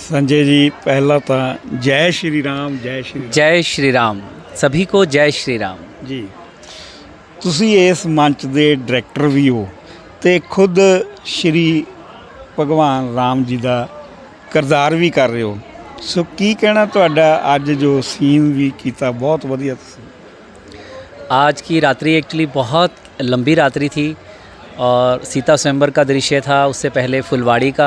संजय जी पहला तो जय श्री राम जय श्री राम। जय श्री राम सभी को जय श्री राम जी ਤੁਸੀਂ ਇਸ ਮੰਚ ਦੇ ਡਾਇਰੈਕਟਰ ਵੀ ਹੋ ਤੇ ਖੁਦ ਸ਼੍ਰੀ ਭਗਵਾਨ ਰਾਮ ਜੀ ਦਾ ਕਿਰਦਾਰ ਵੀ ਕਰ ਰਹੇ ਹੋ ਸੋ ਕੀ ਕਹਿਣਾ ਤੁਹਾਡਾ ਅੱਜ ਜੋ ਸੀਨ ਵੀ ਕੀਤਾ बहुत ਵਧੀਆ ਤੁਸੀਂ आज की रात्रि एक्चुअली बहुत लंबी रात्रि थी और सीता स्वयंवर का दृश्य था। उससे पहले फुलवाड़ी का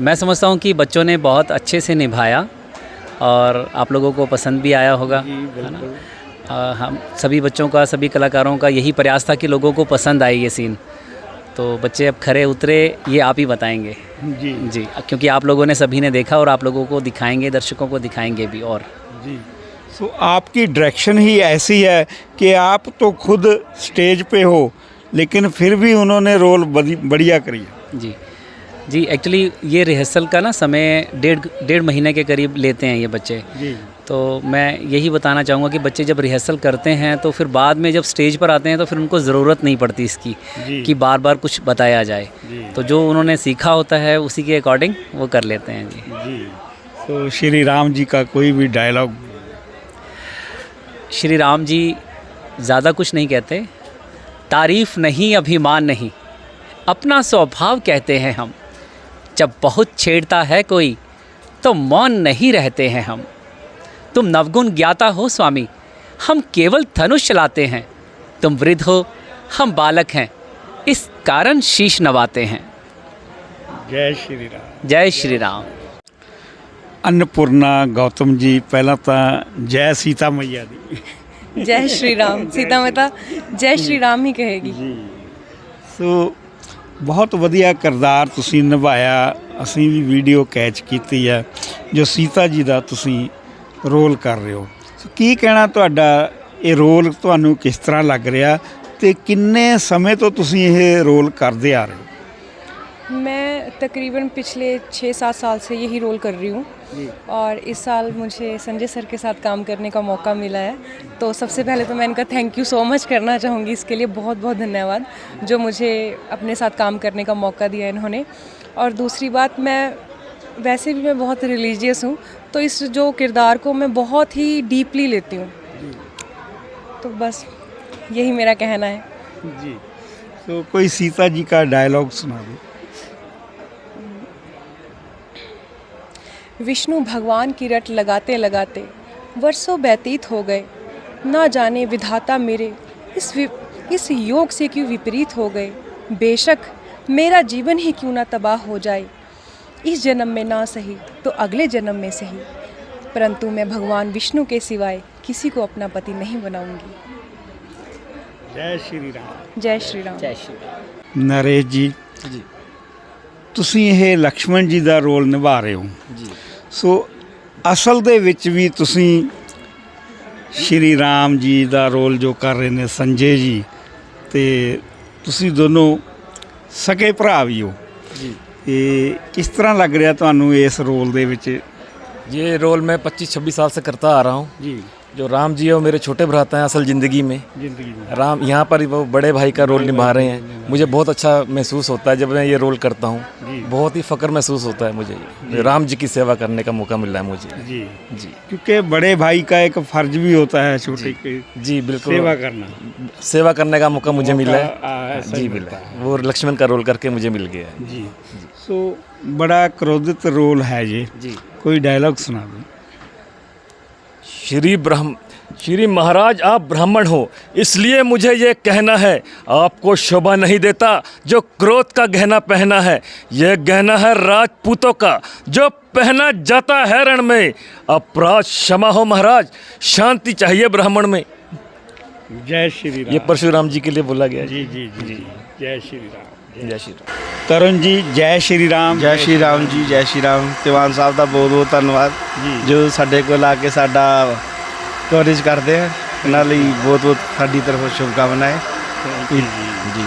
मैं समझता हूँ कि बच्चों ने बहुत अच्छे से निभाया और आप लोगों को पसंद भी आया होगा, है ना। हम सभी बच्चों का, सभी कलाकारों का यही प्रयास था कि लोगों को पसंद आए ये सीन। तो बच्चे अब खरे उतरे ये आप ही बताएंगे। जी जी क्योंकि आप लोगों ने सभी ने देखा और आप लोगों को दिखाएंगे, दर्शकों को दिखाएंगे भी। और जी तो आपकी डायरेक्शन ही ऐसी है कि आप तो खुद स्टेज पे हो लेकिन फिर भी उन्होंने रोल बढ़िया करी। जी जी एक्चुअली ये रिहर्सल का ना समय डेढ़ महीने के करीब लेते हैं ये बच्चे। जी तो मैं यही बताना चाहूँगा कि बच्चे जब रिहर्सल करते हैं तो फिर बाद में जब स्टेज पर आते हैं तो फिर उनको ज़रूरत नहीं पड़ती इसकी कि बार बार कुछ बताया जाए। तो जो उन्होंने सीखा होता है उसी के अकॉर्डिंग वो कर लेते हैं। जी जी तो श्री राम जी का कोई भी डायलॉग। श्री राम जी ज़्यादा कुछ नहीं कहते, तारीफ़ नहीं अभिमान नहीं अपना स्वभाव कहते हैं हम। जब बहुत छेड़ता है कोई तो मौन नहीं रहते हैं हम। तुम नवगुण ज्ञाता हो स्वामी, हम केवल धनुष चलाते हैं। तुम वृद्ध हो, हम बालक हैं, इस कारण शीश नवाते हैं। जय श्री राम। जय श्री राम। अन्नपूर्णा गौतम जी पहला तो जय सीता मैया दी। जय श्री राम। सीता माता जय श्री राम ही कहेगी। जी सो बहुत ਵਧੀਆ ਕਿਰਦਾਰ ਤੁਸੀਂ ਨਿਭਾਇਆ। ਅਸੀਂ ਵੀ ਵੀਡੀਓ ਕੈਚ ਕੀਤੀ ਹੈ ਜੋ ਸੀਤਾ ਜੀ ਦਾ ਤੁਸੀਂ ਰੋਲ ਕਰ ਰਹੇ ਹੋ। ਸੋ ਕੀ ਕਹਿਣਾ ਤੁਹਾਡਾ ਇਹ ਰੋਲ ਤੁਹਾਨੂੰ ਕਿਸ ਤਰ੍ਹਾਂ ਲੱਗ ਰਿਹਾ ਤੇ ਕਿੰਨੇ ਸਮੇਂ ਤੋਂ ਤੁਸੀਂ ਇਹ ਰੋਲ ਕਰਦੇ ਆ ਰਹੇ ਹੋ? मैं तकरीबन पिछले 6-7 साल से यही रोल कर रही हूँ और इस साल मुझे संजय सर के साथ काम करने का मौका मिला है। तो सबसे पहले तो मैं इनका थैंक यू सो मच करना चाहूँगी। इसके लिए बहुत बहुत धन्यवाद जो मुझे अपने साथ काम करने का मौका दिया इन्होंने। और दूसरी बात, मैं वैसे भी मैं बहुत रिलीजियस हूँ तो इस जो किरदार को मैं बहुत ही डीपली लेती हूँ। तो बस यही मेरा कहना है। जी तो कोई सीता जी का डायलॉग सुना दो। विष्णु भगवान की रट लगाते लगाते वर्षों व्यतीत हो गए। ना जाने विधाता मेरे इस योग से क्यों विपरीत हो गए। बेशक मेरा जीवन ही क्यों ना तबाह हो जाए, इस जन्म में ना सही तो अगले जन्म में सही, परंतु मैं भगवान विष्णु के सिवाय किसी को अपना पति नहीं बनाऊंगी। जय श्री राम। जय श्री राम। जय श्री राम। नरेश जी जी ਤੁਸੀਂ ਇਹ ਲਕਸ਼ਮਣ ਜੀ ਦਾ ਰੋਲ ਨਿਭਾ ਰਹੇ ਹੋ। जी ਸੋ ਅਸਲ ਦੇ ਵਿੱਚ ਵੀ ਤੁਸੀਂ ਸ਼੍ਰੀ ਰਾਮ ਜੀ ਦਾ ਰੋਲ ਜੋ ਕਰ ਰਹੇ ਨੇ ਸੰਜੇ ਜੀ ਤੇ ਤੁਸੀਂ ਦੋਨੋਂ ਸਕੇ ਭਰਾ ਵੀ ਹੋ। जी ਤੇ ਕਿਸ ਤਰ੍ਹਾਂ ਲੱਗ ਰਿਹਾ ਤੁਹਾਨੂੰ ਇਸ ਰੋਲ ਦੇ ਵਿੱਚ? ये रोल मैं 25-26 साल से करता आ रहा हूँ। जी जो राम जी है वो मेरे छोटे भ्राता हैं असल ज़िंदगी में। जिंदगी में राम यहाँ पर वो बड़े भाई का रोल निभा रहे हैं। मुझे बहुत अच्छा महसूस होता है जब मैं ये रोल करता हूँ। बहुत ही फ़ख्र महसूस होता है मुझे, राम जी की सेवा करने का मौका मिल रहा है मुझे। जी जी क्योंकि बड़े भाई का एक फ़र्ज भी होता है छोटे की जी बिल्कुल सेवा करना। सेवा करने का मौका मुझे मिला मौका, है। ऐसा जी ही मिला मिलता है, वो लक्ष्मण का रोल करके मुझे मिल गया है। जी सो बड़ा क्रोधित रोल है ये। जी कोई डायलॉग सुना दो। श्री महाराज आप ब्राह्मण हो इसलिए मुझे ये कहना है, आपको शोभा नहीं देता जो क्रोध का गहना पहना है। ये गहना है राजपूतों का जो पहना जाता है रण में। अपराध क्षमा हो महाराज, शांति चाहिए ब्राह्मण में। जय श्री राम। ये परशुराम जी के लिए बोला गया है। जी जी जी जय श्री राम। जय श्री राम। तरुण जी जय श्री राम। जय श्री राम जी। जय श्री राम। ਦੀਵਾਨ ਸਾਹਿਬ ਦਾ ਬਹੁਤ ਬਹੁਤ ਧੰਨਵਾਦ ਜੋ ਸਾਡੇ ਕੋਲ ਆ ਕੇ ਸਾਡਾ ਕਵਰੇਜ ਕਰਦੇ ਆ। ਇਹਨਾਂ ਲਈ ਬਹੁਤ ਬਹੁਤ ਸਾਡੀ ਤਰਫੋਂ ਸ਼ੁਭਕਾਮਨਾएं। ਜੀ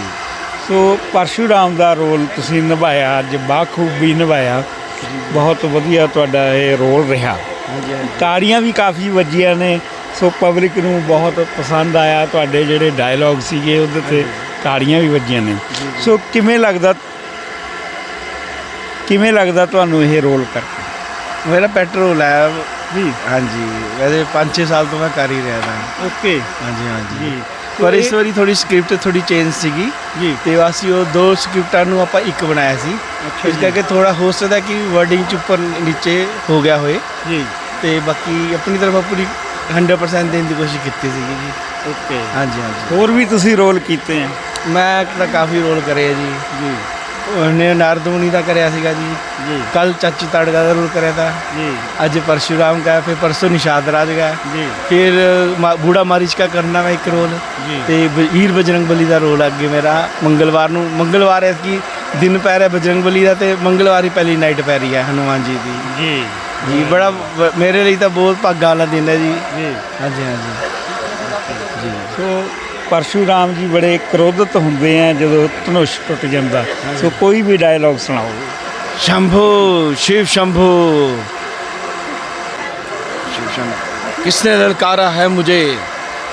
ਸੋ ਪਰਸ਼ੂਰਾਮ ਦਾ ਰੋਲ ਤੁਸੀਂ ਨਿਭਾਇਆ ਅੱਜ ਬਾਖੂਬੀ ਨਿਭਾਇਆ। ਬਹੁਤ ਵਧੀਆ ਤੁਹਾਡਾ ਇਹ ਰੋਲ ਰਿਹਾ। ਤਾੜੀਆਂ ਵੀ ਕਾਫੀ ਵੱਜੀਆਂ ਨੇ। ਸੋ ਪਬਲਿਕ ਨੂੰ ਬਹੁਤ ਪਸੰਦ ਆਇਆ ਤੁਹਾਡੇ ਜਿਹੜੇ ਡਾਇਲੌਗ ਸੀਗੇ ਉਹਦੇ 'ਤੇ ਤਾੜੀਆਂ ਵੀ ਵੱਜੀਆਂ ਨੇ। ਸੋ ਕਿਵੇਂ ਲੱਗਦਾ ਤੁਹਾਨੂੰ ਇਹ ਰੋਲ ਕਰਕੇ? ਮੇਰਾ ਪੈਟਰੋਲ ਹੈ ਜੀ ਹਾਂਜੀ ਵੈਸੇ 5-6 ਸਾਲ ਤੋਂ ਮੈਂ ਕਰ ਹੀ ਰਿਹਾ ਹਾਂ ਓਕੇ ਹਾਂਜੀ ਹਾਂਜੀ ਜੀ ਪਰ ਇਸ ਵਾਰੀ ਥੋੜੀ ਸਕ੍ਰਿਪਟ ਥੋੜੀ ਚੇਂਜ ਸੀਗੀ ਜੀ ਤੇ ਅਸੀਂ ਉਹ ਦੋ ਸਕ੍ਰਿਪਟਾਂ ਨੂੰ ਆਪਾਂ ਇੱਕ ਬਣਾਇਆ ਸੀ ਅੱਛਾ ਇਸ ਕਰਕੇ ਥੋੜਾ ਹੋ ਸਕਦਾ ਕਿ ਵਰਡਿੰਗ ਚ ਉੱਪਰ ਨੀਚੇ ਹੋ ਗਿਆ ਹੋਏ ਜੀ ਤੇ ਬਾਕੀ ਆਪਣੀ ਤਰਫੋਂ ਪੂਰੀ 100% ਦੇਣ ਦੀ ਕੋਸ਼ਿਸ਼ ਕੀਤੀ ਸੀਗੀ ਜੀ ਓਕੇ ਹਾਂਜੀ ਹਾਂਜੀ ਹੋਰ ਵੀ ਤੁਸੀਂ ਰੋਲ ਕੀਤੇ ਆ ਮੈਂ ਤਾਂ ਕਾਫੀ ਰੋਲ ਕਰੇ ਆ ਜੀ ਜੀ ਉਹਨੇ ਨਾਰਦਮੁਨੀ ਦਾ ਕਰਿਆ ਸੀਗਾ ਜੀ ਜੀ ਕੱਲ ਚਾਚੂ ਤੜਗਾ ਦਾ ਰੋਲ ਕਰਿਆ था ਜੀ ਅੱਜ परशुराम का फिर परसों निषाद राज का ਜੀ फिर बूढ़ा मारिच का करना मैं एक रोल ਜੀ ਤੇ ਹੀਰ ਬਜਰੰਗ ਬਲੀ ਦਾ ਰੋਲ ਅੱਗੇ ਮੇਰਾ ਮੰਗਲਵਾਰ ਐਤਕੀ ਦਿਨ ਪੈ ਰਿਹਾ ਬਜਰੰਗ ਬਲੀ ਦਾ ਤੇ ਮੰਗਲਵਾਰ ਹੀ ਪਹਿਲੀ ਨਾਈਟ ਪੈ ਰਹੀ ਹੈ ਹਨੂਮਾਨ ਜੀ ਦੀ ਜੀ ਜੀ ਬੜਾ ਮੇਰੇ ਲਈ ਤਾਂ ਬਹੁਤ ਭਾਗਾਂ ਵਾਲਾ ਦਿਨ ਹੈ ਜੀ ਜੀ ਹਾਂਜੀ ਹਾਂਜੀ ਜੀ ਸੋ ਪਰਸ਼ੂਰਾਮ ਜੀ ਬੜੇ ਕ੍ਰੋਧਿਤ ਹੁੰਦੇ ਆ ਜਦੋਂ ਧਨੁਸ਼ ਟੁੱਟ ਜਾਂਦਾ ਸੋ ਕੋਈ ਵੀ ਡਾਇਲੌਗ ਸੁਣਾਓ शंभो शिव शंभो शिव शंभो किसने ललकारा है मुझे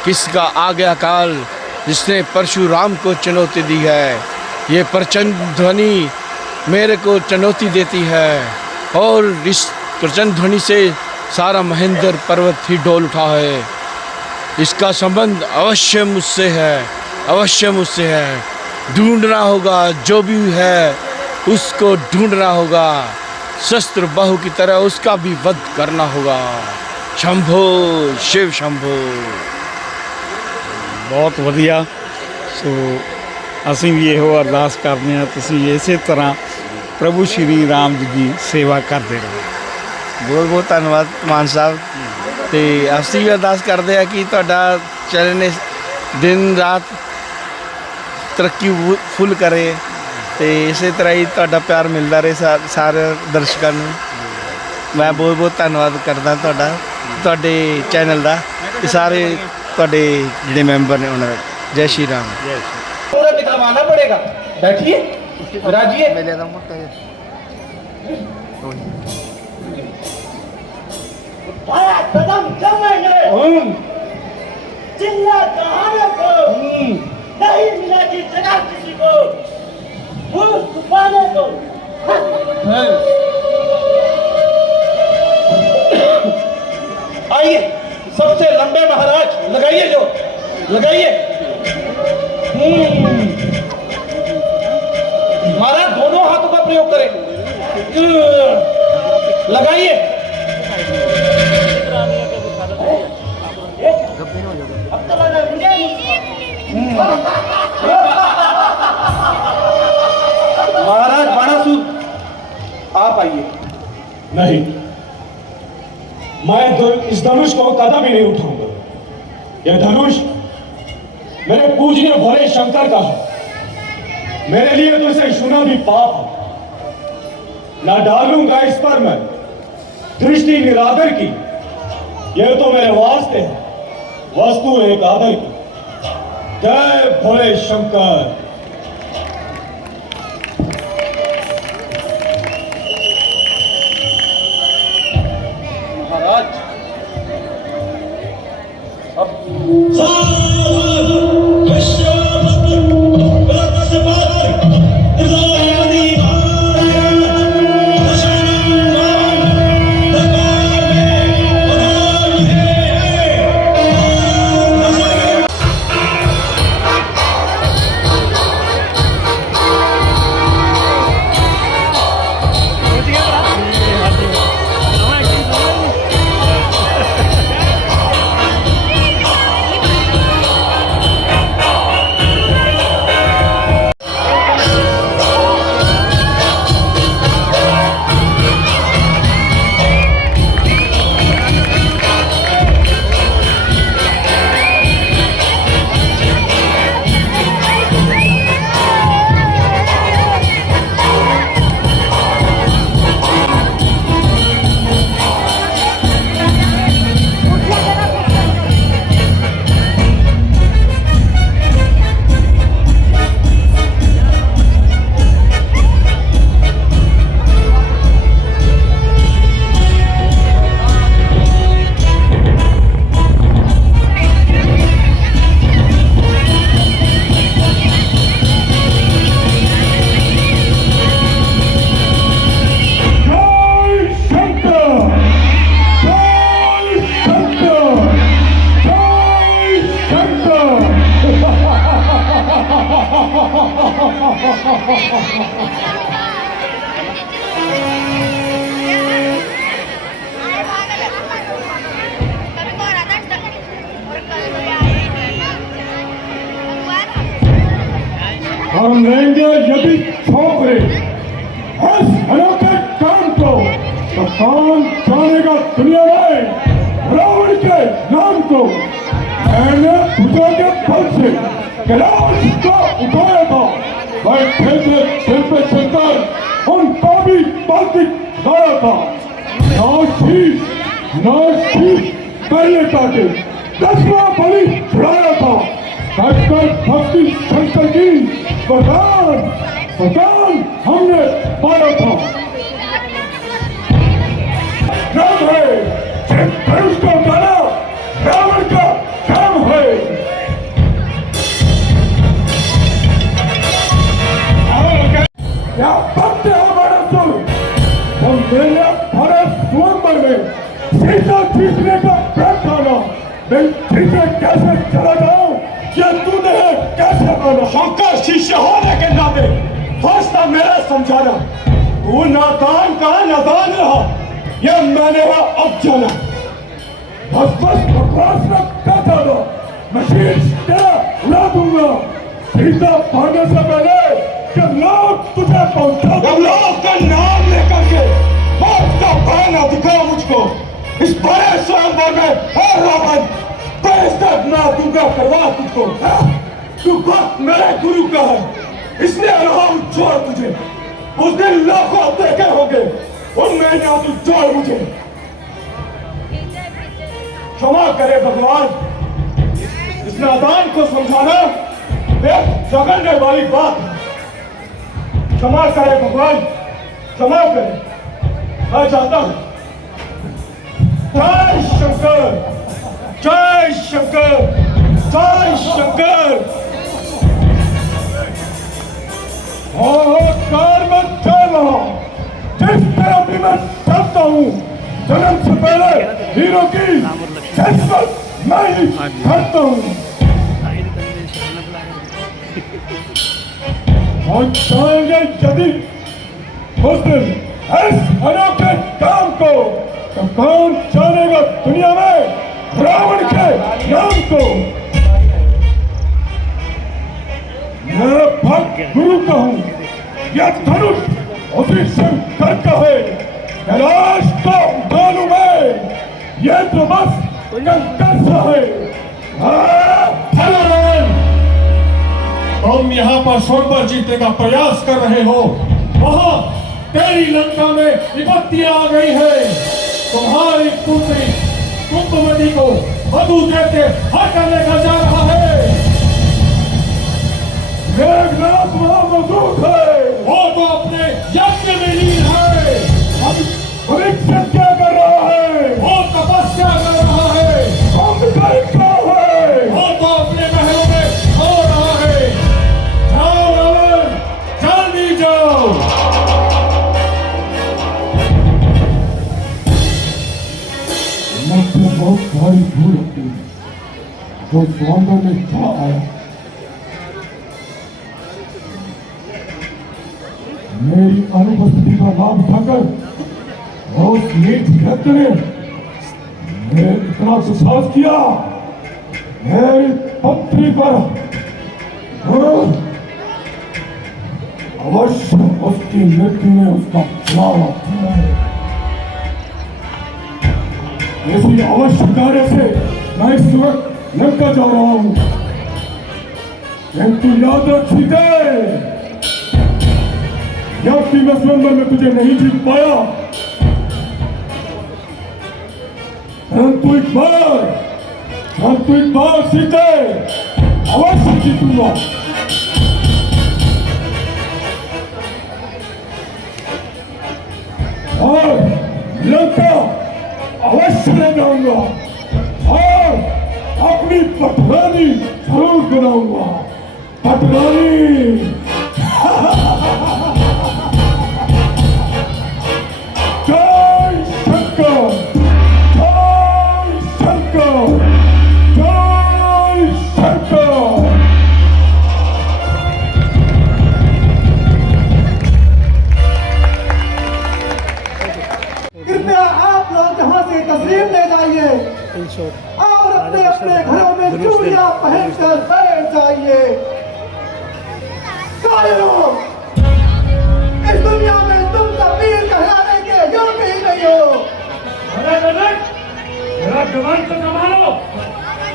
किसका आ गया काल जिसने परशुराम को चुनौती दी है ये प्रचंड ध्वनि मेरे को चुनौती देती है और इस प्रचंड ध्वनि से सारा महेंद्र पर्वत ही डोल उठा है इसका संबंध अवश्य मुझसे है ढूंढना होगा जो भी है उसको ढूंढना होगा शस्त्र बाहु की तरह उसका भी वध करना होगा शंभो शिव शंभो ਬਹੁਤ ਵਧੀਆ ਸੋ ਅਸੀਂ ਵੀ ਇਹੋ ਅਰਦਾਸ ਕਰਦੇ ਹਾਂ ਤੁਸੀਂ ਇਸੇ ਤਰ੍ਹਾਂ ਪ੍ਰਭੂ ਸ਼੍ਰੀ ਰਾਮ ਜੀ ਦੀ ਸੇਵਾ ਕਰਦੇ ਰਹੋ ਬਹੁਤ ਬਹੁਤ ਧੰਨਵਾਦ ਮਾਨ ਸਾਹਿਬ ਤੇ ਅਸੀਂ ਵੀ ਅਰਦਾਸ ਕਰਦੇ ਆ ਕਿ ਤੁਹਾਡਾ ਚੈਨਲ ਨੇ ਦਿਨ ਰਾਤ ਤਰੱਕੀ ਫੁੱਲ ਕਰੇ ਤੇ ਇਸੇ ਤਰ੍ਹਾਂ ਹੀ ਤੁਹਾਡਾ ਪਿਆਰ ਮਿਲਦਾ ਰਹੇ ਸਾਰੇ ਦਰਸ਼ਕਾਂ ਨੂੰ ਮੈਂ ਬਹੁਤ ਬਹੁਤ ਧੰਨਵਾਦ ਕਰਦਾ ਤੁਹਾਡੇ ਚੈਨਲ ਦਾ ਤੇ ਸਾਰੇ ਤੁਹਾਡੇ ਜਿਹੜੇ ਮੈਂਬਰ ਨੇ ਉਹਨਾਂ ਦਾ ਜੈ ਸ਼੍ਰੀ ਰਾਮ पूरा निकलवाना पड़ेगा बैठिए विराजिए कदम चलेंगे चिल्ला कहाने को नहीं मिलेगी जगह किसी को घूस पाने को आइए सबसे लंबे महाराज लगाइए जो लगाइए महाराज दोनों हाथों का प्रयोग करें लगाइए अब तो लगा महाराज बाणासुर आप आइए नहीं, मैं इस धनुष को कदम ही नहीं उठाऊंगा। यह धनुष मेरे पूजनीय भोले शंकर का है। मेरे लिए तो इसे छूना भी पाप है। ना डालूंगा इस पर मैं दृष्टि निरादर की। यह तो मेरे वास्ते है, वस्तु एक आदर की। जय भोले शंकर। महाराज हम लेंगे यदि छोकरे इस अनोखे काम को तो कौन जानेगा दुनिया में रावण के नाम को। मैंने पूजा के फल से कैलाश को उठाया था, बैठे थे सिर पे चलकर उनका भी बातिक लाया था। नाशीष पहले काटे 10वां बलि चढ़ाया था, कहकर भक्ति शंकर की वरदान हमने पाया था। राम है धनुष को उठाना, रावण का काम है। क्या भक्त है हमारा सुर, हम मेरे भारत स्वयंवर में सीता जीतने का प्रार्थना, मैं जीते कैसे चला जाऊं ये तूने कैसे माना। शंकर शिष्य होने के नाते फर्स्ट मेरा समझाना, तू नादान का नादान रहा ये मैंने अब जाना। बस बकवास न करता दो, मैं शीश तेरा उड़ा दूंगा। सीता भागने से पहले जब लोग तुझे पहुंचा, जब लोग का नाम लेकर के मौत का बहाना दिखा मुझको इस बड़े स्वयंवर में, है रावण बेइज्जत ना दूंगा करवा तुझको। तू भक्त मेरे गुरु का है, इसलिए रहा छोड़ तुझे। उस दिन लाखों देखे होंगे, उनमें ना तू छोड़ मुझे। क्षमा करे भगवान, इस नादान को समझाना एक जगड़ने वाली बात है। क्षमा करे भगवान, क्षमा करे, मैं चाहता हूं। जय शंकर, जय शंकर, जय शंकर। कार में चल रहा, जिस तरह भी मैं चलता हूँ, जन्म से पहले हीरो की जज्बत मैं ही करता हूँ। और चाहेंगे यदि उस दिन इस अनोखे काम को तो कौन जानेगा दुनिया में रावण के नाम को। मैं भक्त गुरु का हूँ, यह धनुष उसी शंकर का है। कैलाश को उठा लूं मैं, ये तो बस कंकर सा है। तुम यहाँ पर स्वयंवर जीतने का प्रयास कर रहे हो, वहाँ तेरी लंका में विपत्तियां आ गई है। तुम्हारी पुत्री कुंभवती को मधु देके हर लेकर जा रहा है। मेघनाथ वहाँ मौजूद है, वो तो अपने यज्ञ में लीन है। परीक्षा क्या कर रहा है, वो तपस्या कर रहा है। क्या है, वो तो अपने महलों में सो रहा है। जाओ रावण, जल्दी जाओ। मुझसे बहुत भारी धूल होती है जो स्वयंवर में जा आया। मेरी अनुपस्थिति का लाभ उठाकर उस नीच व्यक्ति ने इतना दुस्साहस किया, मेरी पत्नी पर अवश्य उसकी मृत्यु में उसका फलावा किया है। इसी अवश्य कार्य से मैं इस वक्त लंका जा रहा हूं, किंतु याद रख सीते, कि मैं स्वयंवर में तुझे नहीं जीत पाया, परंतु एक बार सीते अवश्य जीतूंगा। और लंका अवश्य ले जाऊंगा और अपनी पटरानी जरूर बनाऊंगा। पटरानी जय शंकर, जय शंकर, जय शंकर। कृपया आप लोग यहाँ से तस्लीम ले जाइए और अपने अपने घरों में चूड़ियां पहनकर बैठ जाइए। कायरों, इस दुनिया में तुम वीर कहलाने के योग्य ही नहीं हो। अरे रजत, जरा जवान को संभालो।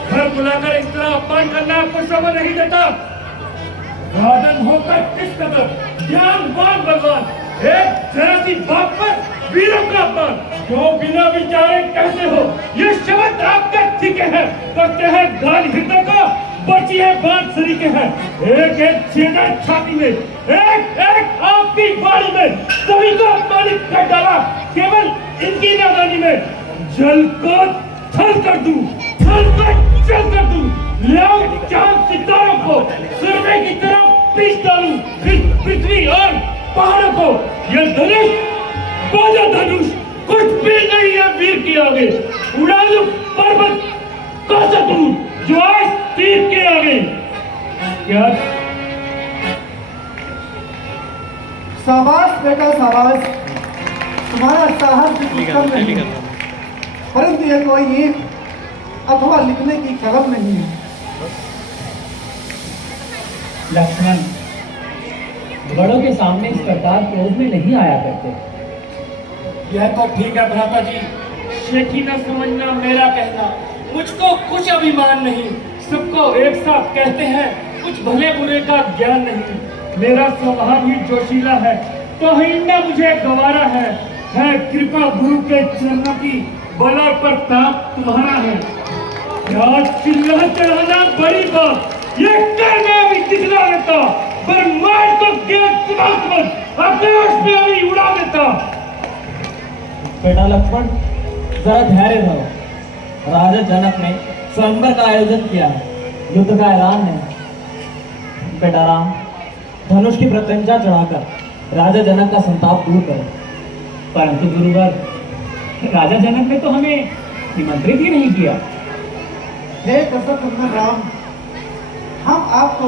घर बुलाकर इस तरह अपमान करना आपको शोभा नहीं देता। राजन होकर किस कदर ज्ञानवान भगवान एक जरा सी बात पर वीरों का अपमान क्यों बिना विचारे कहते हो? ये शब्द आपके ठीक है, करते हैं गाल हृदय को, बची है बात सरीके हैं। एक एक छेदा छाती में, एक एक आपकी बाड़ी में सभी को अपमानित कर डाला। केवल इनकी नादानी में जल को थल कर दूं, थल को चल कर दूं। ले आओ चांद सितारों को सूर्य की तरफ पीस डालूं, फिर पृथ्वी और पहाड़ों को। ये धनुष बाजा धनुष कुछ भी नहीं है वीर के आगे। उड़ा दूं पर्वत का शत्रु जो आज तीर के आगे। क्या शाबाश बेटा शाबाश, तुम्हारा साहस भी कम नहीं है, परंतु ये कोई ईंट अथवा लिखने की कलम नहीं है। लक्ष्मण, बड़ों के सामने इस प्रकार क्रोध में नहीं आया करते। यह तो ठीक है भ्राता जी, शेखी न समझना मेरा कहना। मुझको कुछ अभिमान नहीं, सबको एक साथ कहते हैं, कुछ भले बुरे का ज्ञान नहीं। मेरा स्वभाव ही जोशीला है, तो हिंदा मुझे गवारा है कृपा गुरु के चरणों की, बल और प्रताप तुम्हारा है। क्या चिल्ला चढ़ाना बड़ी बात, ये कर मैं अभी दिखला देता, पर मार तो क्या आकाश में अभी उड़ा देता। बेटा लक्ष्मण, जरा धैर्य धरो। राजा जनक ने स्वयंवर का आयोजन किया है, युद्ध का ऐलान है। बेटा राम, धनुष की प्रत्यंचा चढ़ाकर राजा जनक का संताप दूर करो। परंतु गुरुवर, राजा जनक ने तो हमें निमंत्रित ही नहीं किया। हे कसक राम, हम आपको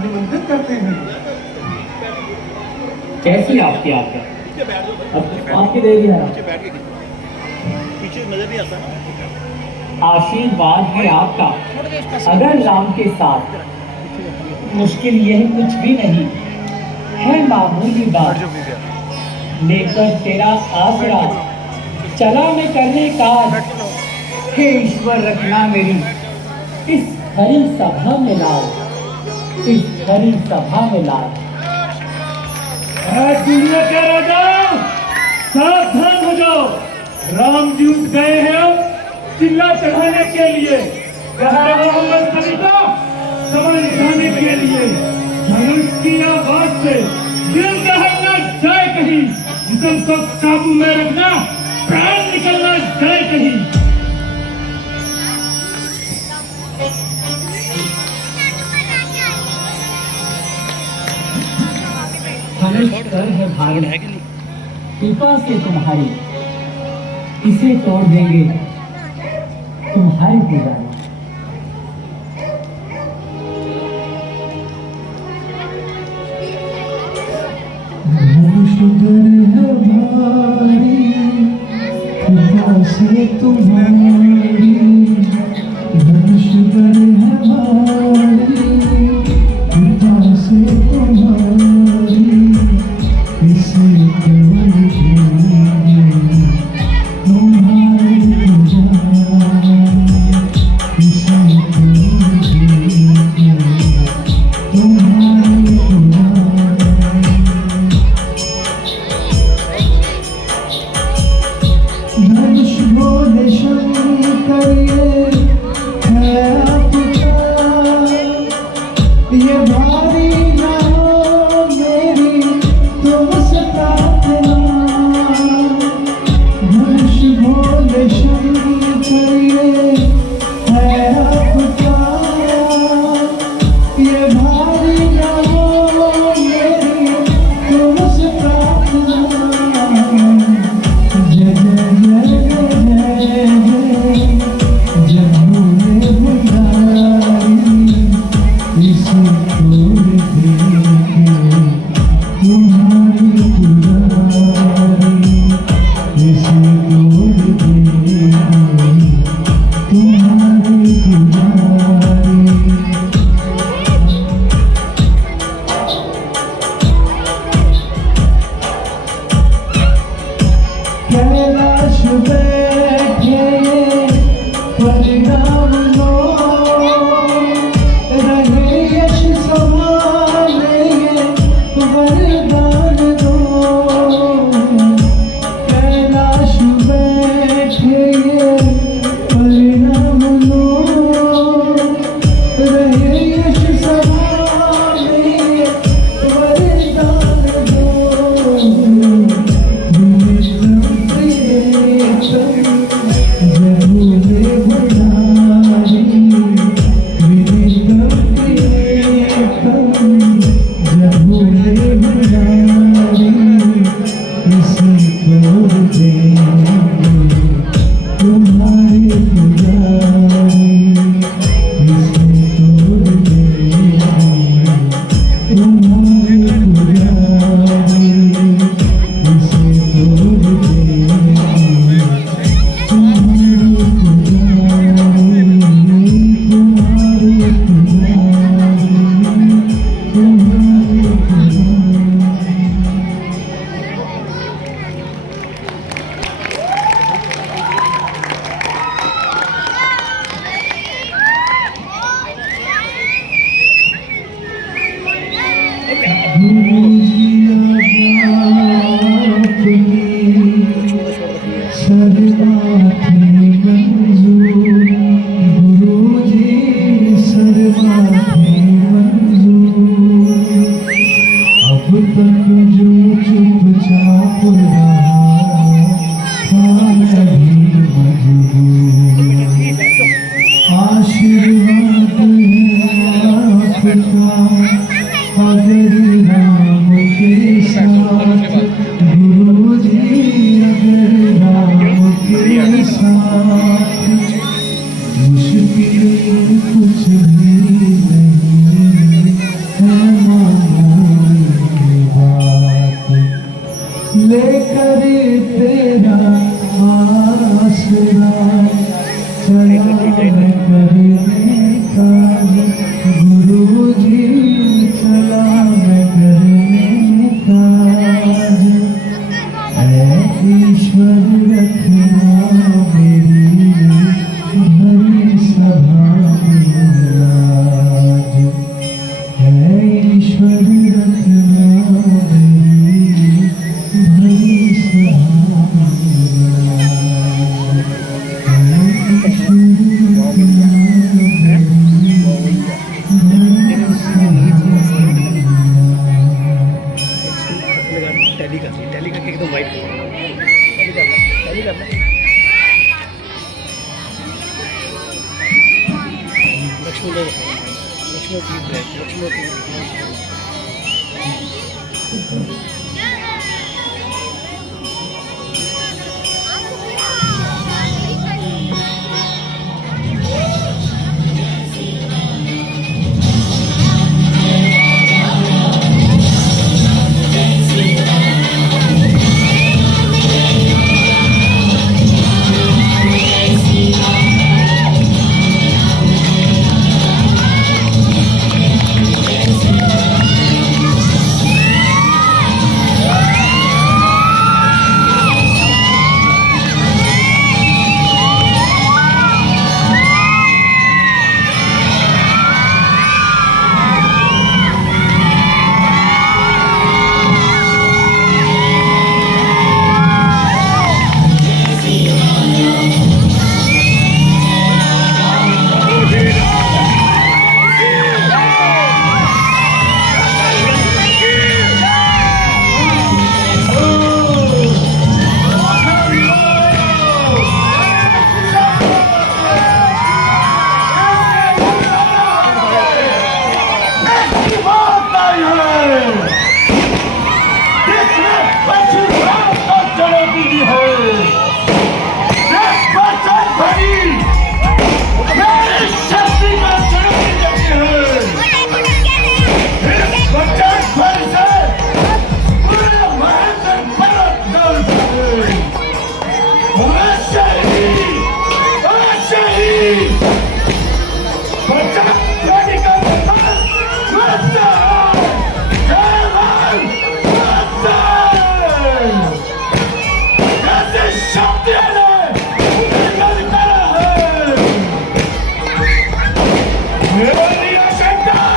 निमंत्रित करते हैं। कैसी आपकी आज्ञा? अब आपकी देरी है। आशीर्वाद है आपका। अगर राम के साथ मुश्किल यह कुछ भी नहीं है, मामूली बात लेकर तेरा आसरा चला मैं करने काज। हे ईश्वर, रखना मेरी इस हरी सभा में लाल, इस हरी सभा में लाल। दुनिया के राजा, सावधान हो जाओ, राम जी उठ गए हैं अब चिल्ला चढ़ाने के लिए, मोहम्मद सभी को समझाने के लिए। धनुष की आवाज से दिल दहलना जाए कहीं, जिसम को काबू में रखना, प्राण निकलना जाए कहीं। धनुष कर है भारी, कृपा से तुम्हारी, इसे तोड़ देंगे तुम्हारी पूजा। धनुष कर है भारी, कृपा से तुम्हारी, धनुष कर है भारी, कृपा से तुम्हारी, इसे तोड़ देंगे तुम्हारी पूजा, इसे तोड़ देंगे तुम्हारी पूजा। धनुष बोले शंकर ये है आपका, ये भारी ना हो मेरी तुमसे प्रार्थना। धनुष बोले शंकर ये है आपका, ये भारी ना हो मेरी तुमसे प्रार्थना। जय जय जय जय जय कैलाश बैठे परिणाम लो रहे यश संभाले वरदान दो कैलाश बैठे परिणाम लो रहे यश संभाले वरदान दो लेकर तेरा आसरा चला मैं करने का गुरु जी चला मैं करने का ईश्वर रखना मेरी भरी सभा में लाज ईश्वर रखना मेरी भरी सभा शक्ति ने निकल कर है मेरे लिए शंकर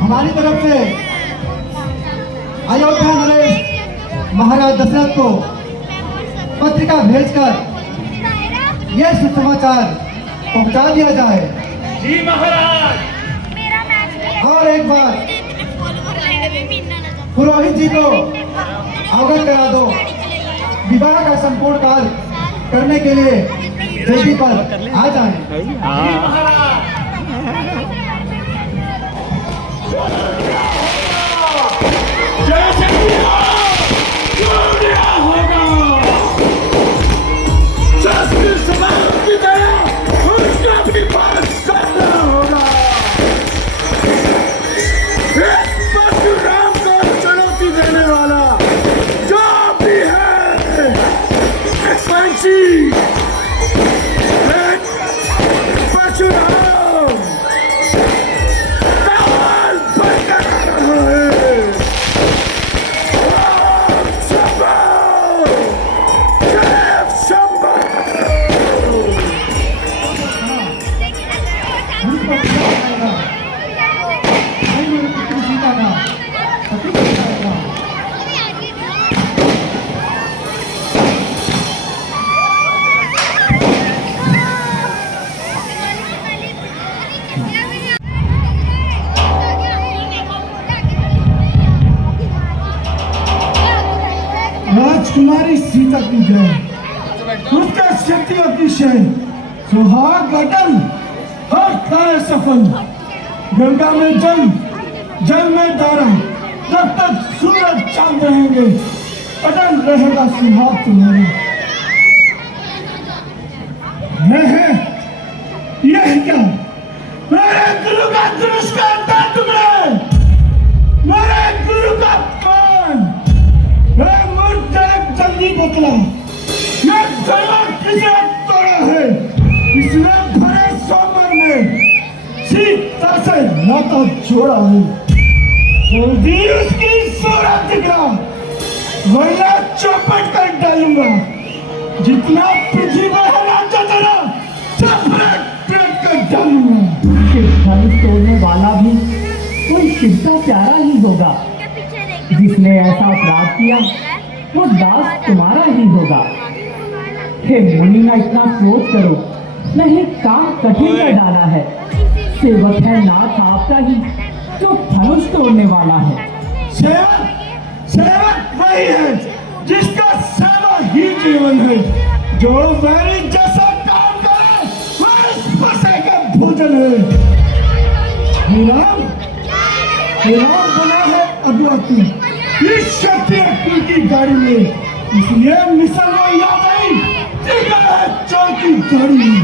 हमारी तरफ से अयोध्या नरेश महाराज दशरथ को पत्रिका भेजकर यह सुसमाचार पहुंचा दिया जाए। जी महाराज। और एक बार पुरोहित जी को अवगत करा दो, विवाह का संपूर्ण कार्य करने के लिए वेदी पर आ जाएं। जैसे होगा शस्त्र समाज की तरह उसका भी पास करना होगा। इस परशुराम को चुनौती देने वाला जो भी है पंछी परशुराम राजकुमारी सीता की जय, उसका शक्ति अतिशय सुहाग अटल हर कार्य सफल। गंगा में जल में धारा, जब तक सूरज चांद रहेंगे अटल रहेगा सुहाग तुम्हारा। यह क्या मेरे गुरु का धनुष का अंधा टुकड़ा, मेरे गुरु का कान जल्दी बतला, ये गला किसे तोड़ा है? इसने भरे सोमर में सीता से नाता जोड़ा है। जल्दी उसकी सूरत दिखा, वरना चौपट कर डालूंगा। जितना पृथ्वी में है राजा तेरा सब पेट कर डालूंगा। धनुष तोड़ने वाला भी कोई शिव का प्यारा ही होगा। जिसने ऐसा अपराध किया वो दास तुम्हारा ही होगा। हे मुनि, ना इतना क्रोध करो, नहीं काम कठिन कर डाला है। सेवक है नाथ आपका ही जो धनुष तोड़ने वाला है। सेवक वही है जिसका सेवा ही जीवन है। जो वैरी जैसा काम करे वह इस फंसे का भोजन है। हिराम बना है अद्वैती इस शक्ति की गाड़ी में, इसलिए मिसल में याद आई चोर की गाड़ी में।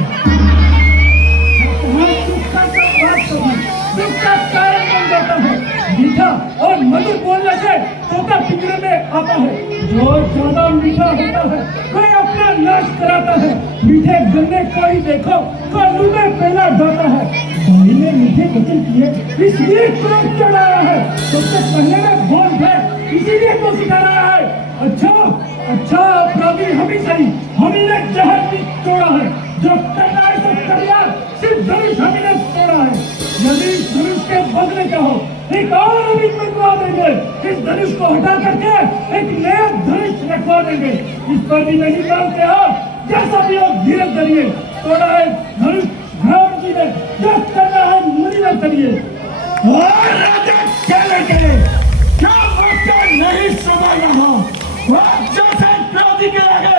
कारण बन जाता है। मीठा और मधुर बोलने से तोता पिंजरे में आता है। जो ज्यादा मीठा होता है वह अपना नाश कराता है। मीठे गन्ने को ही देखो तो मुंह में पहला जाता है। तुमने मुझे वचन किए इसलिए क्रोध चढ़ाया है। सबसे पहले मैं बोल है इसीलिए तो सिखा रहा है। अच्छा अपराधी हम ही सही, हम ही ने जहर भी तोड़ा है। जो करना है सब कर लिया, सिर्फ धनुष हम ही ने तोड़ा है। यदि धनुष के बदले का हो एक और भी बनवा देंगे। इस धनुष को हटा करके एक नया धनुष रखवा देंगे। इस पर भी नहीं मानते हो, जैसा भी हो धीरे धरिए। तोड़ा है धनुष राम जी ने, जो करना है मुनि ने करिए। और राजा चले गए, क्या मौका नहीं समझ रहा। जैसे क्रांति के आगे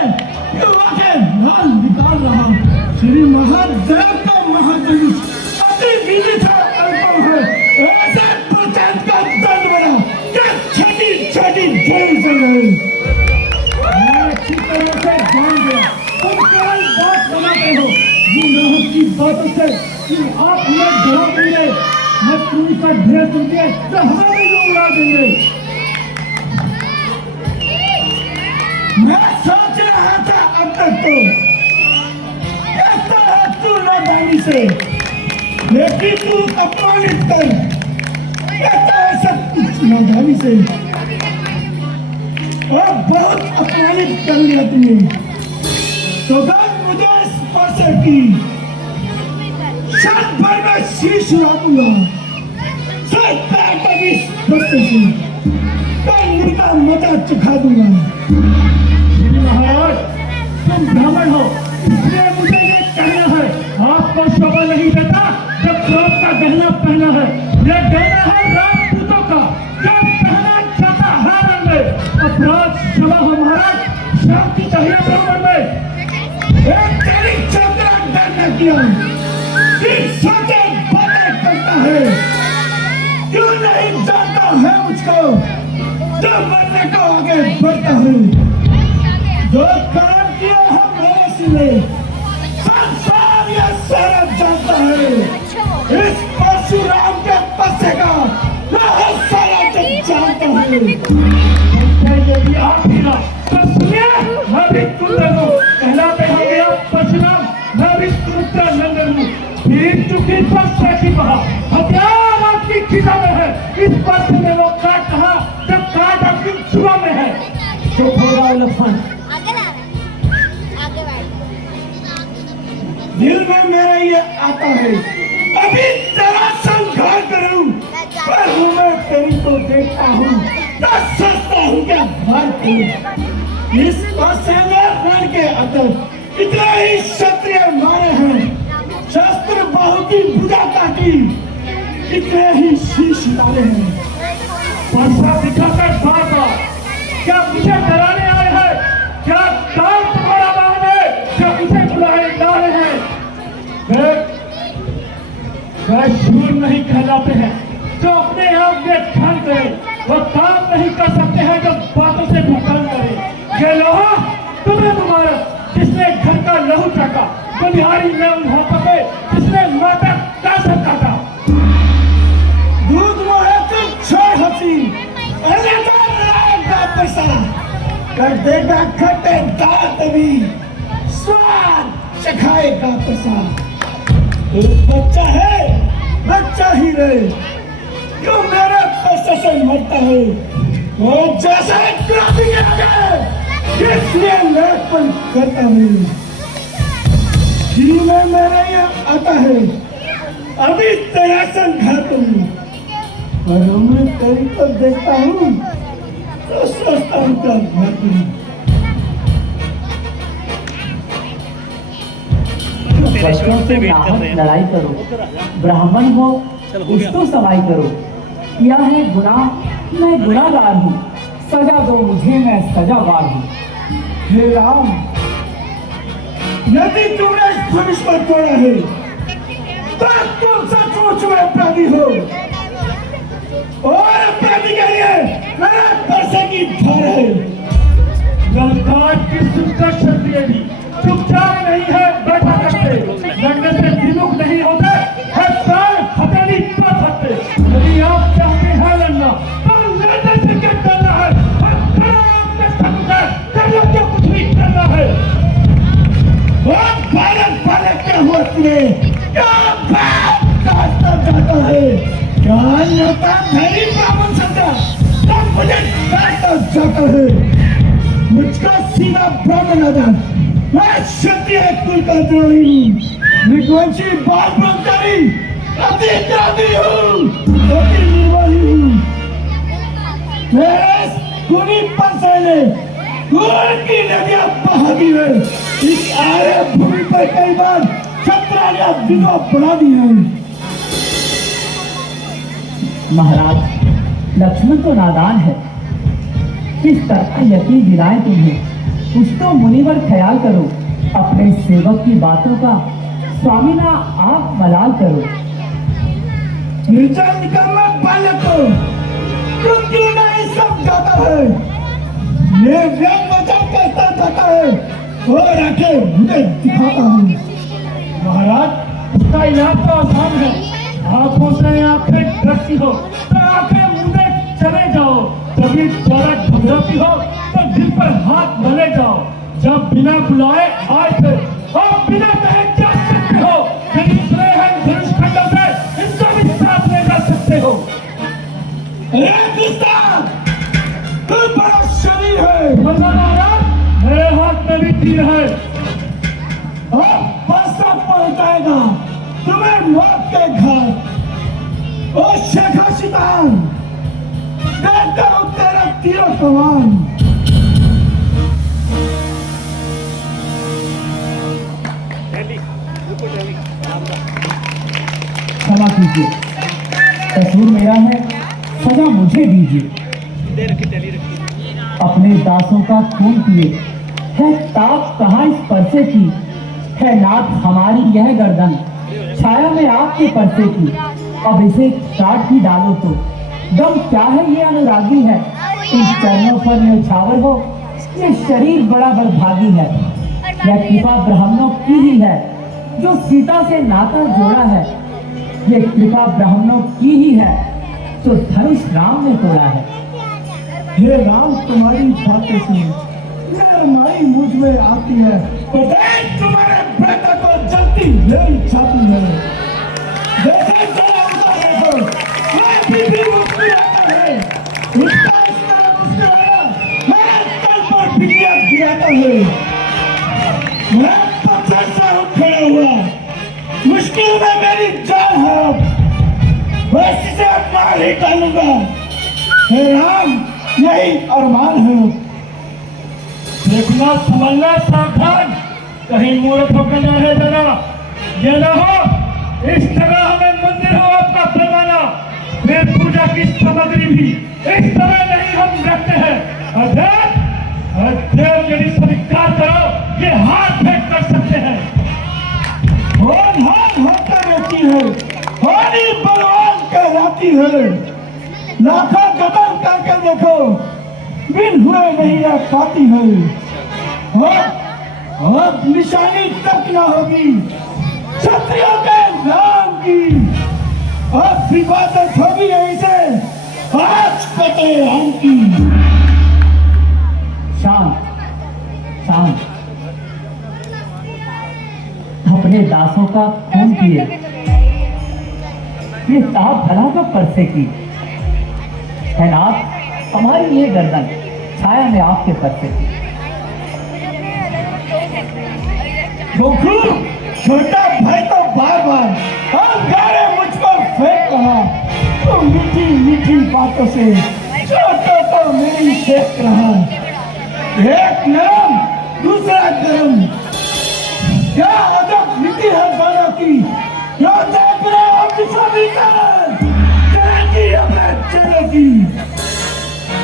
युवा के नाल निकाल रहा। श्री महादेव का महाधनुष अति विधि था अल्पम है। ऐसे प्रचंड का दंड बना क्या छोटी छोटी जेल से गए। मैं अच्छी तरह से जान गया तुम केवल बात बनाते हो गुनाह की बातों से कि आप हमें डरा देंगे। मैं पुलिस का ढेर सुनते तो हमें भी लोग उड़ा देंगे। मैं सोच रहा था अब तक तो कैसा है तू नादानी से, लेकिन तू अपमानित कर कहता है सब कुछ नादानी से। और बहुत अपमानित कर लिया तुमने। तो मुझे स्पर्श की क्षण भर में शीश उड़ा दूंगा। सर पैर पर भी स्पर्श से मुर्दा का मजा चुखा दूंगा। महाराज तुम ब्राह्मण हो इसलिए मुझे ये कहना है, आपको शोभा नहीं देता जब क्रोध का गहना पहना है। ये गहना है राजपूतों का, जब पहना जाता है रंग में। अपराध क्षमा हो महाराज, शांति चाहिए ब्राह्मण में। एक तेरी चंद्रा डर न किया, किस सोचे बातें करता है। क्यों नहीं जानता है मुझको, जो मरने को आगे बढ़ता है। जो काम किया है मेरे सिले संसार ये सारा जानता है। इस परशुराम के पसे का सारा जग जानता है। यदि आप गिरा तो सुनिए, मैं भी कुंदन हूँ। कहलाते हैं गया परशुराम, मैं भी कुंदन नंदन हूँ। भीड़ चुकी पर की बहा, हथियार आपकी खिजा में है। इस पर ने वो काट कहा जब काट आपकी छुआ में है। चुप हो जाओ लखन। दिल में मेरा ये आता है अभी तेरा संघार करूं, पर मैं तेरी को देखता हूँ तो सोचता हूँ क्या भार करूं। इस पासे में रण के अंदर कितने ही क्षत्रिय मारे हैं, शस्त्र बाहु की भुजा काटी, कितने ही शीश डाले हैं। परसा दिखाकर बार-बार क्या मुझे डराने आए हैं? क्या काम तुम्हारा बाहर है? क्या मुझे बुलाए ला रहे हैं? वह शूर नहीं कहलाते हैं जो अपने आप में ठान करे, वो काम नहीं कर सकते हैं जो बातों से भुगतान करे। ये लोहा तुम्हें मुबारक जिसने घर का लहू चाका, बलिहारी में उन हाथों पे जिसने माता का सर काटा। दूध मोहे तुम छोड़ हसी पैसा कर देगा खट्टे दांत भी स्वाद चखाएगा पैसा। तो बच्चा है बच्चा ही रहे, क्यों मेरे पैसे से मरता है। वो जैसे क्रांति आ गए इसलिए लेखपन करता हूँ। जी में मेरा ये आता है अभी तेरा संघार करूँ, पर मैं तेरी को देखता हूँ तो सोचता हूँ क्या भार करूँ। बच्चों से नाहक लड़ाई करो, ब्राह्मण हो कुछ तो सवाई करो। किया है गुनाह मैं गुनाहगार हूँ, सजा दो मुझे मैं सजावार हूँ। हे राम, यदि तुमने इस धनुष को तोड़ा है तो तुम सचमुच में अपराधी हो, और अपराधी के लिए मेरे पैसे की धार है। लंकाट की सुंदर क्षत्रिय भी चुपचाप नहीं है बैठा करते, लड़ने से विमुख नहीं होते, हथेली पा सकते। यदि आप चाहते हैं लड़ना तो लड़ने से क्या करना है? कुछ भी करना है। भारत भारत क्या हुआ तुम्हें? क्या बात अन्यताधारी ब्राह्मण समझा तब मुझे काटा जाता है। मुझको सीधा ब्राह्मण आजाद, मैं क्षत्रिय कुल का द्रोही हूँ, निगवंशी बाल ब्रह्मचारी, अति त्यागी हूँ, अति निर्वाही हूँ। मेरे खूनी परसेले खून की नदियाँ बहा दी है। इस आर्य भूमि पर कई बार क्षत्रिय विधवा बना दी है। महाराज, लक्ष्मण तो नादान है, किस तरह यकीन दिलाएं तुम्हें। कुछ तो मुनिवर ख्याल करो, अपने सेवक की बातों का स्वामी ना आप मलाल करो। निर्जन निकम्मे बालक को तुम क्यों नहीं समझाता है? ये व्यंग वचन करता जाता है और आंखें मुझे दिखाता हूँ। महाराज, उसका इलाज तो आसान है। आंखों से आंखें ढकती हो तो आंखें मूंदे चले जाओ, कभी ज्यादा घबराती हो तो दिल पर हाथ मले जाओ। जब बिना बुलाए आए थे और बिना कहे जा सकते हो, यदि सुने हैं धनुष खंडों से इसका भी साथ ले जा सकते हो। अरे कृष्णा, तू बड़ा शरीर है। वरना महाराज, मेरे हाथ में भी तीर है। अब पासा पहुंचाएगा तुम्हें मौत के घाट। ओ शेखा शितान, देखता हूँ तेरा तीरों कमान। क्षमा कीजिए, कसूर मेरा है, सजा मुझे दीजिए। अपने दासों का खून पिए है ताप कहाँ इस परसे की, है नाक हमारी यह गर्दन छाया में आपके परसे की। अब इसे काट ही डालो तो दम क्या है ये अनुरागी है, इन चरणों पर न्यौछावर हो, ये शरीर बड़ा बड़भागी है। यह कृपा ब्राह्मणों की ही है जो सीता से नाता जोड़ा है, ये कृपा ब्राह्मणों की ही है जो धनुष राम ने तोड़ा है। हे राम, तुम्हारी बातें सुन नरमाई मुझ में आती है, तो देख तुम्हारे बेटे को जलती मेरी छाती है। देखो जरा उनका देखो, मैं भी मुक्ति आता है। इसका मुझसे आया, मैं तल पर बिटिया गिराता है। मैं पत्थर से उठ खड़ा हुआ, मुश्किल में मेरी जान है, बस इसे मार ही डालूंगा। हे राम, यही अरमान है। देखना, संभलना, सावधान, कहीं मूर्ख होकर न रहे जरा। ये ना हो इस जगह हमें मंदिर हो आपका पैमाना, फिर पूजा की सामग्री भी इस समय नहीं हम रखते हैं। अध्यक्ष यदि स्वीकार करो, ये हाथ फेंक कर सकते हैं। होन हाथ होता रहती है, होनी बलवान कहलाती है। लाखों कदम करके देखो, बिन हुए नहीं रह पाती है। अब निशानी तक न होगी क्षत्रियों के नाम की। अब विवादत होगी ऐसे आज कते राम की। शांत शांत, अपने दासों का खून पिए, ये ताप भला तो परसे की है नाथ हमारी ये गर्दन छाया में आपके परसे की। छोटा भाई तो बार बार हम गारे मुझ पर फेंक रहा, तो मीठी मीठी बातों से छोटा तो मेरी फेंक रहा। एक नरम दूसरा गरम, क्या अदब नीति है दोनों की। जो देख रहे हो सभी चलेगी हमें चलेगी।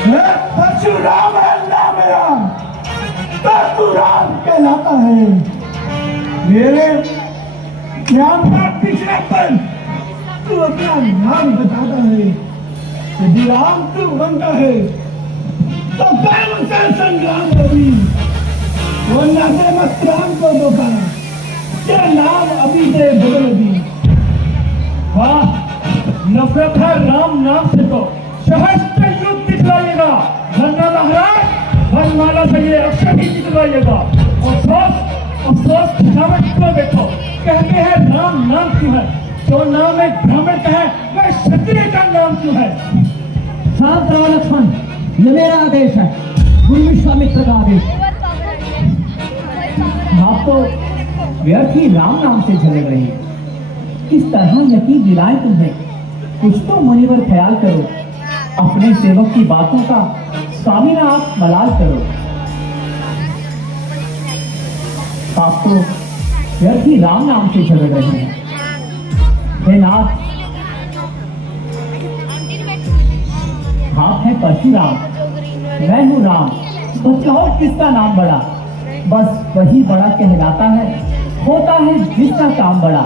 परशुराम है ना मेरा, परशुराम कहलाता है। मेरे नाम का पिछड़ेपन तू अपना नाम बताता है। यदि राम तू बनता है तो प्रेम से संग्राम कभी, वरना से मत राम को धोखा, तेरा नाम अभी से बदल दी। वाह, नफरत है राम नाम से तो सहस्त्र युद्ध दिखलाइएगा, वरना महाराज वनमाला से ये अक्षर ही दिखलाइएगा। अफसोस अफसोस सजावट को देखो, कहते हैं राम नाम क्यों है, जो नाम एक ब्राह्मण का है वह क्षत्रिय का नाम क्यों है? शांत रहो लक्ष्मण, ये मेरा आदेश है, गुरु विश्वामित्र का आदेश। आप तो व्यर्थ ही राम नाम से झगड़ रही है। किस तरह यकीन दिलाए तुम्हें? कुछ तो मुनिवर ख्याल करो, अपने सेवक की बातों का स्वामी ना आप मलाल करो। आप तो व्यर्थ ही राम नाम से झगड़ रहे हैं। हे नाथ, आप हैं परशुराम, मैं हूँ राम, बताओ किसका नाम बड़ा? बस वही बड़ा कहलाता है, होता है जिसका काम बड़ा।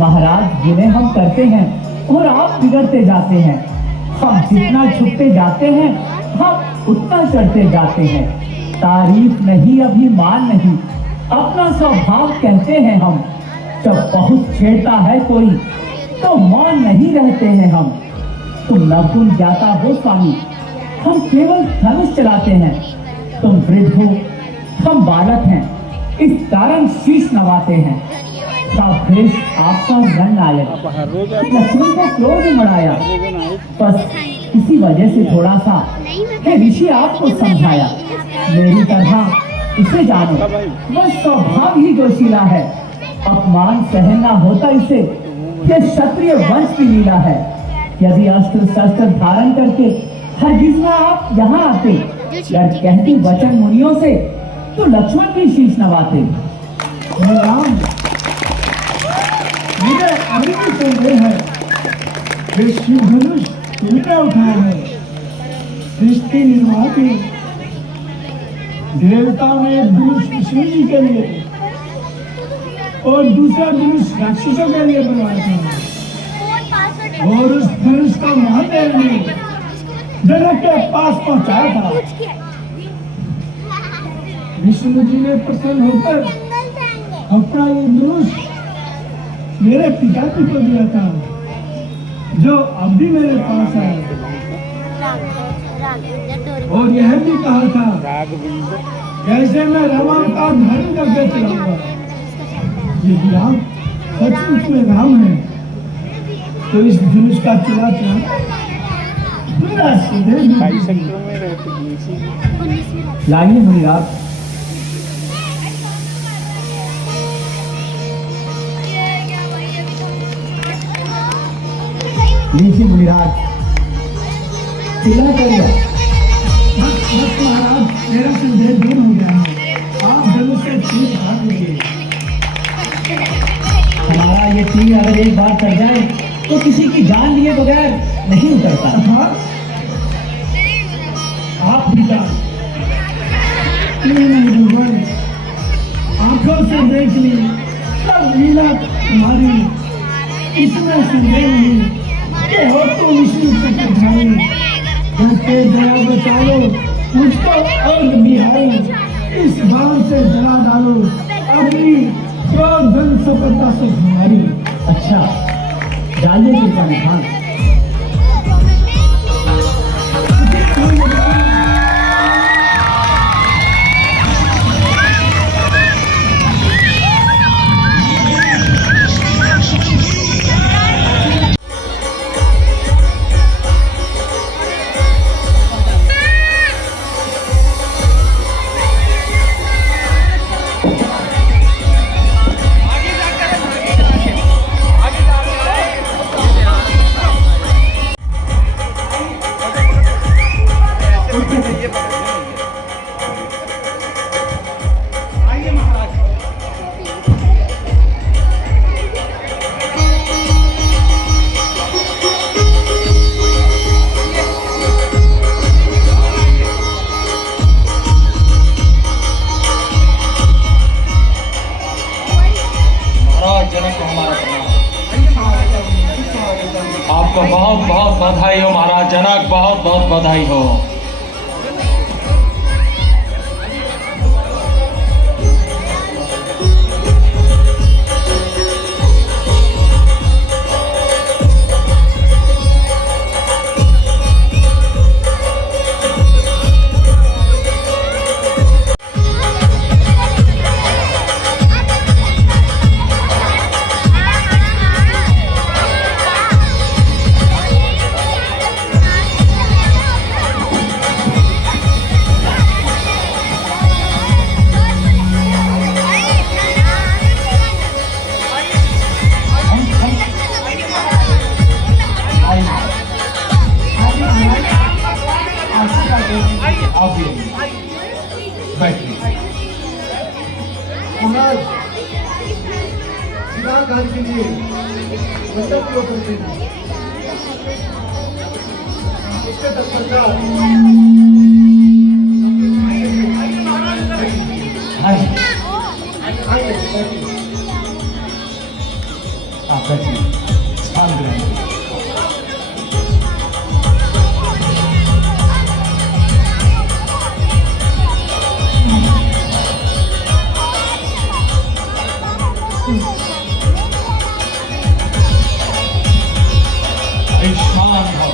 महाराज जिन्हें हम करते हैं और आप बिगड़ते जाते हैं। हम जितना छुपते जाते हैं हम उतना चढ़ते जाते हैं। तारीफ नहीं अभिमान नहीं, अपना स्वभाव कहते हैं हम। जब बहुत छेड़ता है कोई तो मौन नहीं रहते हैं हम। तुम नवगुण ज्ञाता हो स्वामी, हम केवल धनुष चलाते हैं। तुम वृद्ध हो, हम बालक हैं, इस कारण शीश नवाते हैं। भेष आपका रणनायक लक्ष्मण को क्रोध मढ़ाया, बस इसी वजह से थोड़ा सा हे ऋषि आपको समझाया। मेरी तरह इसे जानो, बस स्वभाव ही जोशीला है। अपमान सहना होता इसे, ये क्षत्रिय वंश की लीला है। यदि अस्त्र शस्त्र धारण करके हरगिज ना आप यहाँ आते, या कहती वचन मुनियों से, तो लक्ष्मण की शीश नवाते। राम, मुझे अभी भी संदेह है कि शिव धनुष तुमने उठाया है। सृष्टि निर्वाह की देवताओं ने एक धनुष विष्णु जी के लिए और दूसरा धनुष राक्षसों के लिए बनवाया था, और उस धनुष का महादेव ने जनक के पास पहुंचाया था। विष्णु जी ने प्रसन्न होकर अपना ये धनुष मेरे पिताजी को दिया था, जो अब भी मेरे पास है, और यह भी कहा था कैसे मैं रावण का धारण करके चलाऊंगा। यदि आप सचमुच में राम है तो इस धनुष का चला मेरा सीधे लाइए मुनिराज। लीजिए मुनिराज, चिल्ला करिए। महाराज, मेरा संदेह दूर हो गया है, आप धनुष से तीर भाग लीजिए। हमारा ये तीर अगर एक बार चढ़ जाए तो किसी की जान लिए बगैर नहीं उतरता। हाँ, आप भी जान नहीं भगवान, आंखों से देख ली सब लीला तुम्हारी, इसमें संदेह नहीं कि हो तो विष्णु से कठाई। कहते दया बचा लो मुझको और बिहारी, इस बाण से जला डालो अग्नि क्रोध धन सफलता से हमारी। अच्छा, डालिए कृपा निधान। आपको बहुत बहुत बधाई हो महाराज जनक, बहुत बहुत बधाई हो। नमस्कार करेंगे आप भी बैठिए। महाराज श्रीराम कार्य के लिए मंडप को करते हैं, उसके तत्पश्चात आप बैठिए, स्थान ग्रहण करें। आयुष्मान भव।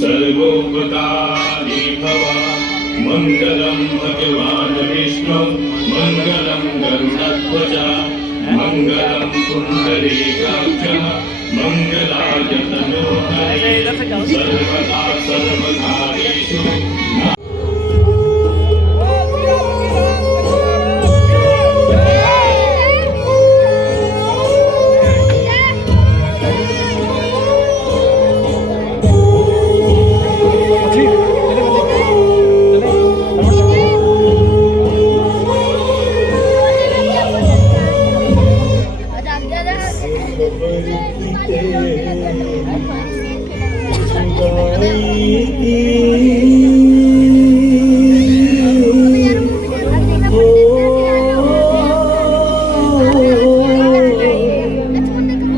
सर्वोपकारी भव मंगलम भगवान विष्णु मंगलम गरुड़ध्वज मंगलम पुंडरीकाक्ष मंगलाय तनोहरे सर्वदा सर्वकार्येषु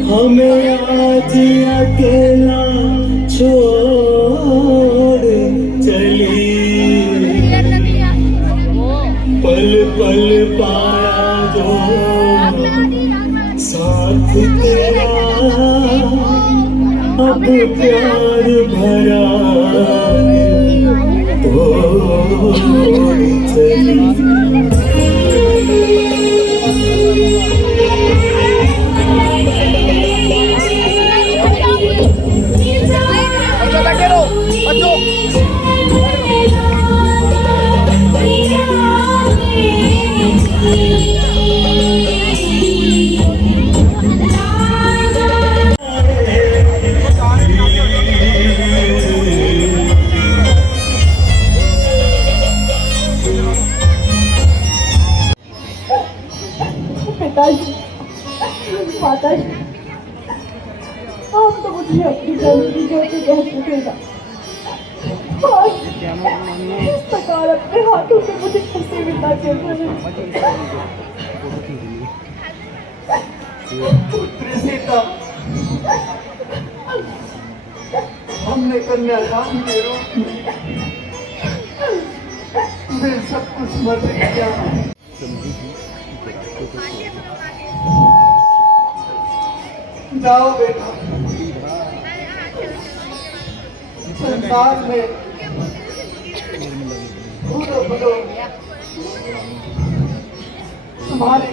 हमें आज अकेला छोड़ चली, पल पल पाया जो साथ तेरा, अब प्यार भरा तोड़ चली। Bachos, taquero, bachos. मिलेगा। और इस प्रकार अपने हाथों से मुझे खुशी मिलना चाहिए। पुत्री सीता, हमने कन्यादान के रूप में सब कुछ समर्पित किया। जाओ बेटा, संसार में तुम्हारे